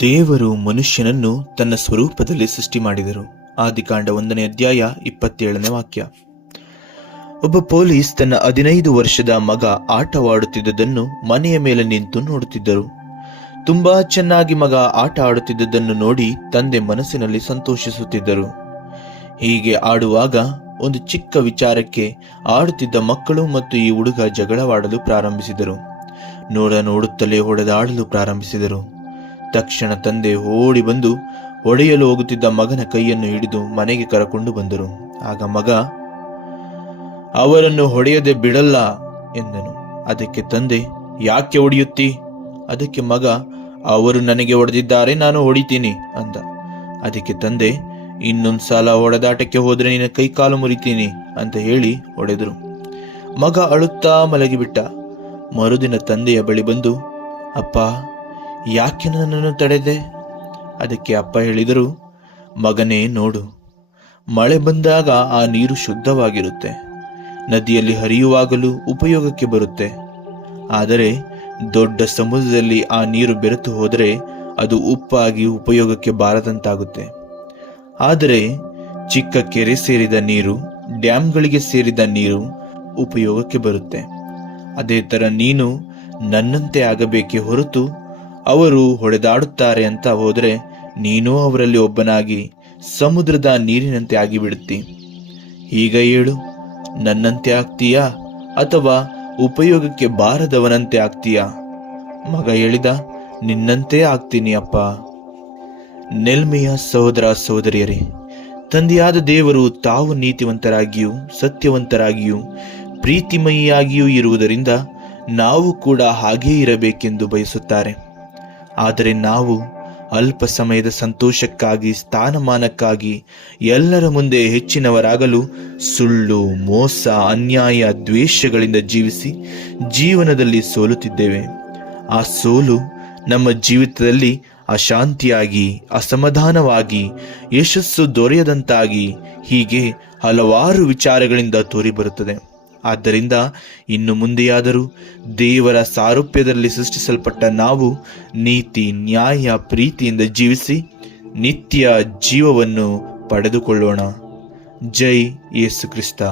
ದೇವರು ಮನುಷ್ಯನನ್ನು ತನ್ನ ಸ್ವರೂಪದಲ್ಲಿ ಸೃಷ್ಟಿ ಮಾಡಿದರು. ಆದಿಕಾಂಡ ಒಂದನೇ ಅಧ್ಯಾಯ ಇಪ್ಪತ್ತೇಳನೇ ವಾಕ್ಯ. ಒಬ್ಬ ಪೊಲೀಸ್ ತನ್ನ ಹದಿನೈದು ವರ್ಷದ ಮಗ ಆಟವಾಡುತ್ತಿದ್ದುದನ್ನು ಮನೆಯ ಮೇಲೆ ನಿಂತು ನೋಡುತ್ತಿದ್ದರು. ತುಂಬಾ ಚೆನ್ನಾಗಿ ಮಗ ಆಟ ಆಡುತ್ತಿದ್ದುದನ್ನು ನೋಡಿ ತಂದೆ ಮನಸ್ಸಿನಲ್ಲಿ ಸಂತೋಷಿಸುತ್ತಿದ್ದರು. ಹೀಗೆ ಆಡುವಾಗ ಒಂದು ಚಿಕ್ಕ ವಿಚಾರಕ್ಕೆ ಆಡುತ್ತಿದ್ದ ಮಕ್ಕಳು ಮತ್ತು ಈ ಹುಡುಗ ಜಗಳವಾಡಲು ಪ್ರಾರಂಭಿಸಿದರು. ನೋಡ ನೋಡುತ್ತಲೇ ಹೊಡೆದಾಡಲು ಪ್ರಾರಂಭಿಸಿದರು. ತಕ್ಷಣ ತಂದೆ ಓಡಿ ಬಂದು ಒಡೆಯಲು ಹೋಗುತ್ತಿದ್ದ ಮಗನ ಕೈಯನ್ನು ಹಿಡಿದು ಮನೆಗೆ ಕರಕೊಂಡು ಬಂದರು. ಆಗ ಮಗ, ಅವರನ್ನು ಹೊಡೆಯದೆ ಬಿಡಲ್ಲ ಎಂದನು. ಅದಕ್ಕೆ ತಂದೆ, ಯಾಕೆ ಹೊಡೆಯುತ್ತಿ? ಅದಕ್ಕೆ ಮಗ, ಅವರು ನನಗೆ ಹೊಡೆದಿದ್ದಾರೆ, ನಾನು ಹೊಡಿತೀನಿ ಅಂದ. ಅದಕ್ಕೆ ತಂದೆ, ಇನ್ನೊಂದು ಸಲ ಹೊಡೆದಾಟಕ್ಕೆ ಹೋದರೆ ನಿನ್ನ ಕೈ ಕಾಲು ಮುರಿತೀನಿ ಅಂತ ಹೇಳಿ ಹೊಡೆದರು. ಮಗ ಅಳುತ್ತಾ ಮಲಗಿಬಿಟ್ಟ. ಮರುದಿನ ತಂದೆಯ ಬಳಿ ಬಂದು, ಅಪ್ಪ ಯಾಕೆ ನನ್ನನ್ನು ತಡೆದೆ? ಅದಕ್ಕೆ ಅಪ್ಪ ಹೇಳಿದರು, ಮಗನೇ ನೋಡು, ಮಳೆ ಬಂದಾಗ ಆ ನೀರು ಶುದ್ಧವಾಗಿರುತ್ತೆ, ನದಿಯಲ್ಲಿ ಹರಿಯುವಾಗಲೂ ಉಪಯೋಗಕ್ಕೆ ಬರುತ್ತೆ. ಆದರೆ ದೊಡ್ಡ ಸಮುದ್ರದಲ್ಲಿ ಆ ನೀರು ಬೆರೆತು ಹೋದರೆ ಅದು ಉಪ್ಪಾಗಿ ಉಪಯೋಗಕ್ಕೆ ಬಾರದಂತಾಗುತ್ತೆ. ಆದರೆ ಚಿಕ್ಕ ಕೆರೆ ಸೇರಿದ ನೀರು, ಡ್ಯಾಮ್ಗಳಿಗೆ ಸೇರಿದ ನೀರು ಉಪಯೋಗಕ್ಕೆ ಬರುತ್ತೆ. ಅದೇ ತರ ನೀನು ನನ್ನಂತೆ ಆಗಬೇಕೆ ಹೊರತು ಅವರು ಹೊಡೆದಾಡುತ್ತಾರೆ ಅಂತ ಹೋದರೆ ನೀನೂ ಅವರಲ್ಲಿ ಒಬ್ಬನಾಗಿ ಸಮುದ್ರದ ನೀರಿನಂತೆ ಆಗಿಬಿಡುತ್ತಿ. ಈಗ ಹೇಳು, ನನ್ನಂತೆ ಆಗ್ತೀಯಾ ಅಥವಾ ಉಪಯೋಗಕ್ಕೆ ಬಾರದವನಂತೆ ಆಗ್ತೀಯಾ? ಮಗ ಹೇಳಿದ, ನಿನ್ನಂತೆ ಆಗ್ತೀನಿ ಅಪ್ಪ. ನೆಲ್ಮೆಯ ಸಹೋದರ ಸಹೋದರಿಯರೇ, ತಂದೆಯಾದ ದೇವರು ತಾವು ನೀತಿವಂತರಾಗಿಯೂ ಸತ್ಯವಂತರಾಗಿಯೂ ಪ್ರೀತಿಮಯಿಯಾಗಿಯೂ ಇರುವುದರಿಂದ ನಾವು ಕೂಡ ಹಾಗೇ ಇರಬೇಕೆಂದು ಬಯಸುತ್ತಾರೆ. ಆದರೆ ನಾವು ಅಲ್ಪ ಸಮಯದ ಸಂತೋಷಕ್ಕಾಗಿ, ಸ್ಥಾನಮಾನಕ್ಕಾಗಿ ಎಲ್ಲರ ಮುಂದೆ ಹೆಚ್ಚಿನವರಾಗಲು ಸುಳ್ಳು, ಮೋಸ, ಅನ್ಯಾಯ, ದ್ವೇಷಗಳಿಂದ ಜೀವಿಸಿ ಜೀವನದಲ್ಲಿ ಸೋಲುತ್ತಿದ್ದೇವೆ. ಆ ಸೋಲು ನಮ್ಮ ಜೀವಿತದಲ್ಲಿ ಅಶಾಂತಿಯಾಗಿ, ಅಸಮಾಧಾನವಾಗಿ, ಯಶಸ್ಸು ದೊರೆಯದಂತಾಗಿ ಹೀಗೆ ಹಲವಾರು ವಿಚಾರಗಳಿಂದ ತೋರಿಬರುತ್ತದೆ. ಆದ್ದರಿಂದ ಇನ್ನು ಮುಂದೆಯಾದರೂ ದೇವರ ಸಾರೂಪ್ಯದಲ್ಲಿ ಸೃಷ್ಟಿಸಲ್ಪಟ್ಟ ನಾವು ನೀತಿ, ನ್ಯಾಯ, ಪ್ರೀತಿಯಿಂದ ಜೀವಿಸಿ ನಿತ್ಯ ಜೀವವನ್ನು ಪಡೆದುಕೊಳ್ಳೋಣ. ಜೈ ಯೇಸು ಕ್ರಿಸ್ತ.